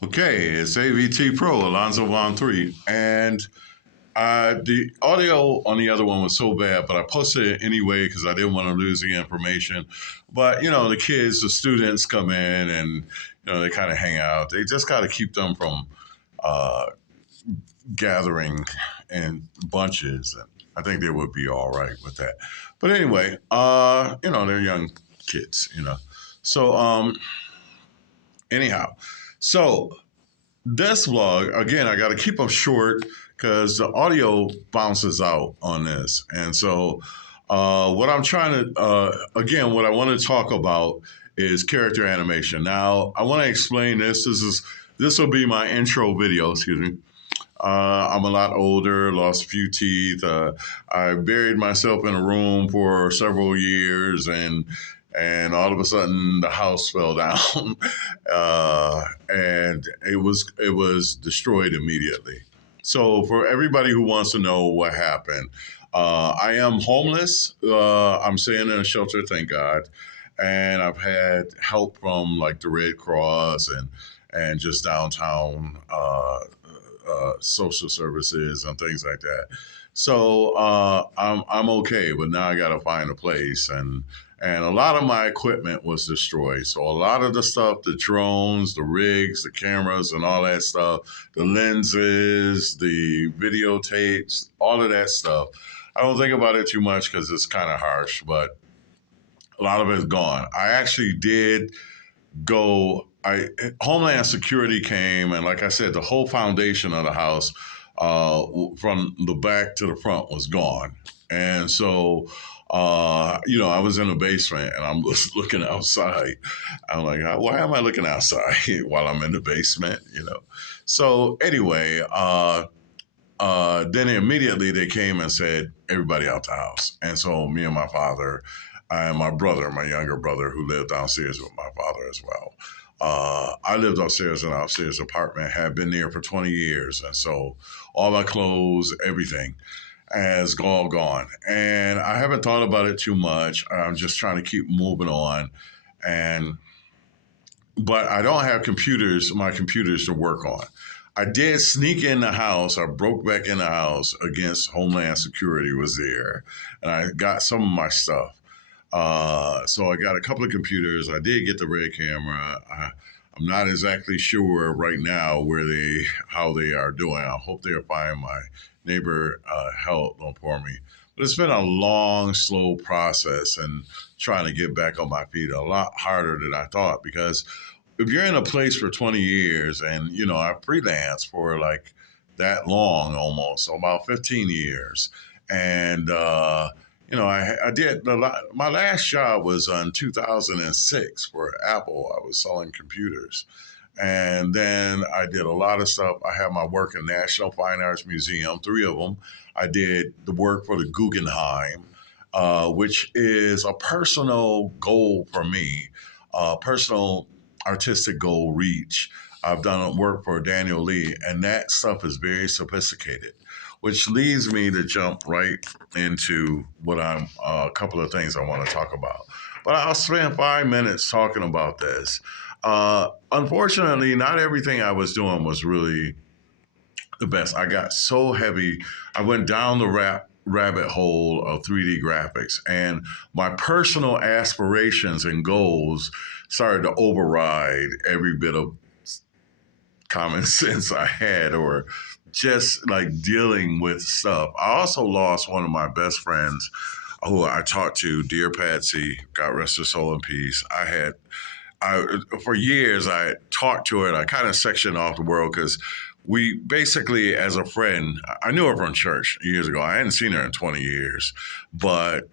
Okay, it's AVTPro, Alonzo Von 3. And the audio on the other one was so bad, but I posted it anyway because I didn't want to lose the information. But, the kids, the students come in and, they kind of hang out. They just got to keep them from uh, gathering in bunches. And I think they would be all right with that. But anyway, they're young kids. So, anyhow, so this vlog, again, I got to keep them short because the audio bounces out on this. And so what I'm trying to, again, what I want to talk about is character animation. Now, I want to explain this. This will be my intro video, excuse me. I'm a lot older, lost a few teeth. I buried myself in a room for several years, and all of a sudden the house fell down, and it was destroyed immediately. So for everybody who wants to know what happened, I am homeless. I'm staying in a shelter, thank God, and I've had help from like the Red Cross and just downtown social services and things like that. So I'm okay, but now I got to find a place, and a lot of my equipment was destroyed. So a lot of the stuff, the drones, the rigs, the cameras, and all that stuff, the lenses, the videotapes, all of that stuff. I don't think about it too much because it's kind of harsh, but a lot of it is gone. I actually did go. Homeland Security came, and like I said, the whole foundation of the house, from the back to the front, was gone. And so, I was in the basement and I'm just looking outside. I'm like, why am I looking outside while I'm in the basement? So anyway, then immediately they came and said, everybody out the house. And so me and my father and my brother, my younger brother, who lived downstairs with my father as well. I lived upstairs in an upstairs apartment, had been there for 20 years. And so all my clothes, everything has all gone. And I haven't thought about it too much. I'm just trying to keep moving on. But I don't have my computers to work on. I did sneak in the house. I broke back in the house against Homeland Security was there. And I got some of my stuff. So I got a couple of computers. I did get the Red camera. I'm not exactly sure right now how they are doing. I hope they're fine. My neighbor held them for me. But it's been a long, slow process, and trying to get back on my feet a lot harder than I thought, because if you're in a place for 20 years and, I freelanced for like that long, almost, so about 15 years. And, I did my last job was in 2006 for Apple. I was selling computers. And then I did a lot of stuff. I had my work in National Fine Arts Museum, 3 of them. I did the work for the Guggenheim, which is a personal goal for me, personal artistic goal reach. I've done work for Daniel Lee, and that stuff is very sophisticated, which leads me to jump right into what a couple of things I want to talk about. But I'll spend 5 minutes talking about this. Unfortunately, not everything I was doing was really the best. I got so heavy. I went down the rabbit hole of 3D graphics, and my personal aspirations and goals started to override every bit of common sense I had, or just like dealing with stuff. I also lost one of my best friends who I talked to, dear Patsy, God rest her soul in peace. For years, I talked to her and I kind of sectioned off the world because we basically, as a friend, I knew her from church years ago. I hadn't seen her in 20 years, but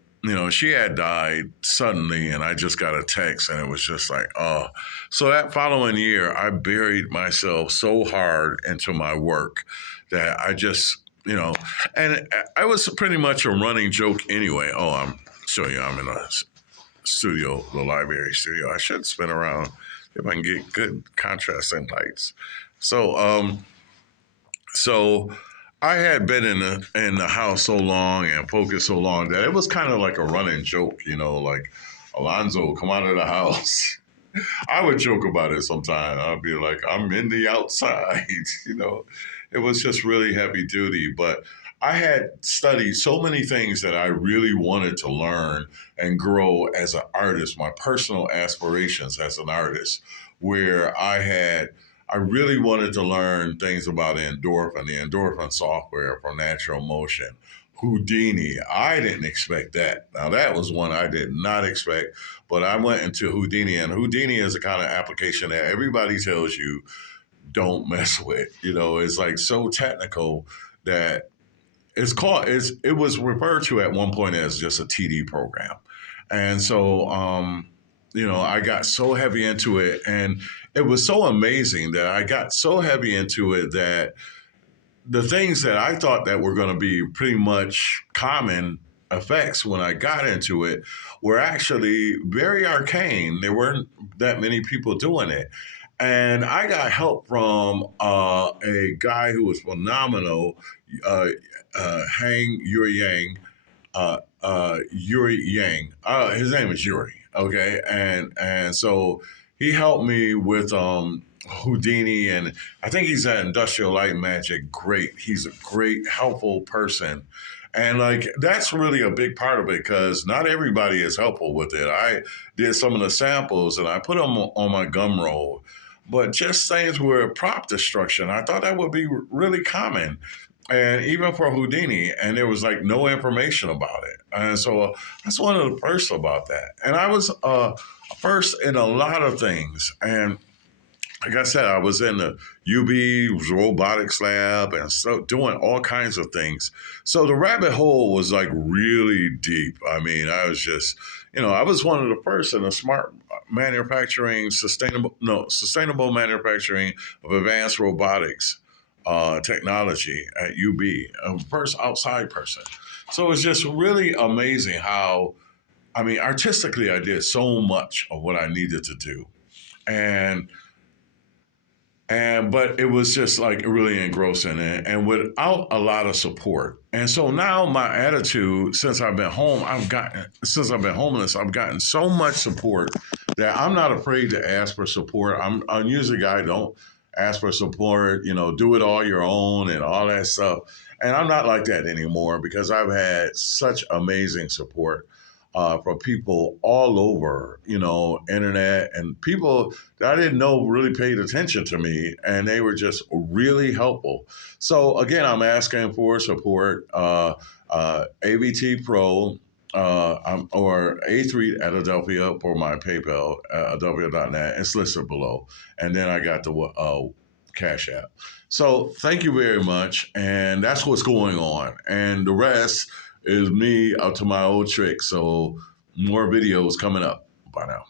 she had died suddenly, and I just got a text, and it was just like, oh. So that following year, I buried myself so hard into my work that I just, and I was pretty much a running joke anyway. Oh, I'm showing you, I'm in a studio, the library studio. I should spin around if I can get good contrasting lights. So I had been in the house so long and focused so long that it was kind of like a running joke, like, Alonzo, come out of the house. I I would joke about it sometimes. I'd be like, I'm in the outside, you know. It was just really heavy duty. But I had studied so many things that I really wanted to learn and grow as an artist, my personal aspirations as an artist, where I really wanted to learn things about the endorphin software for natural motion. Houdini, I didn't expect that. Now, that was one I did not expect, but I went into Houdini, and Houdini is a kind of application that everybody tells you don't mess with. You know, it's like so technical that it was referred to at one point as just a TD program. And so, I got so heavy into it, and it was so amazing that I got so heavy into it that the things that I thought that were going to be pretty much common effects when I got into it were actually very arcane. There weren't that many people doing it. And I got help from a guy who was phenomenal, uh, Hang Yuri Yang. Yuri Yang. His name is Yuri. Okay, and so he helped me with Houdini, and I think he's at Industrial Light and Magic. Great, he's a great, helpful person, and like that's really a big part of it because not everybody is helpful with it. I did some of the samples and I put them on my gum roll, but just things were prop destruction. I thought that would be really common and even for Houdini, and there was like no information about it. And so that's one of the first about that. And I was first in a lot of things. And like I said, I was in the UB robotics lab and so doing all kinds of things. So the rabbit hole was like really deep. I mean, I was just, I was one of the first in the smart manufacturing, sustainable manufacturing of advanced robotics technology at UB, a first outside person. So it's just really amazing how, I mean, artistically, I did so much of what I needed to do. And but it was just like really engrossing and without a lot of support. And so now my attitude since I've been homeless, I've gotten so much support that I'm not afraid to ask for support. I'm usually a guy don't ask for support, do it all your own and all that stuff. And I'm not like that anymore because I've had such amazing support from people all over, internet and people that I didn't know really paid attention to me, and they were just really helpful. So again, I'm asking for support. AVTPro or A3 at Adelphia for my PayPal, adelphia.net. It's listed below, and then I got the Cash App. So thank you very much, and that's what's going on, and the rest is me up to my old tricks. So more videos coming up. Bye now.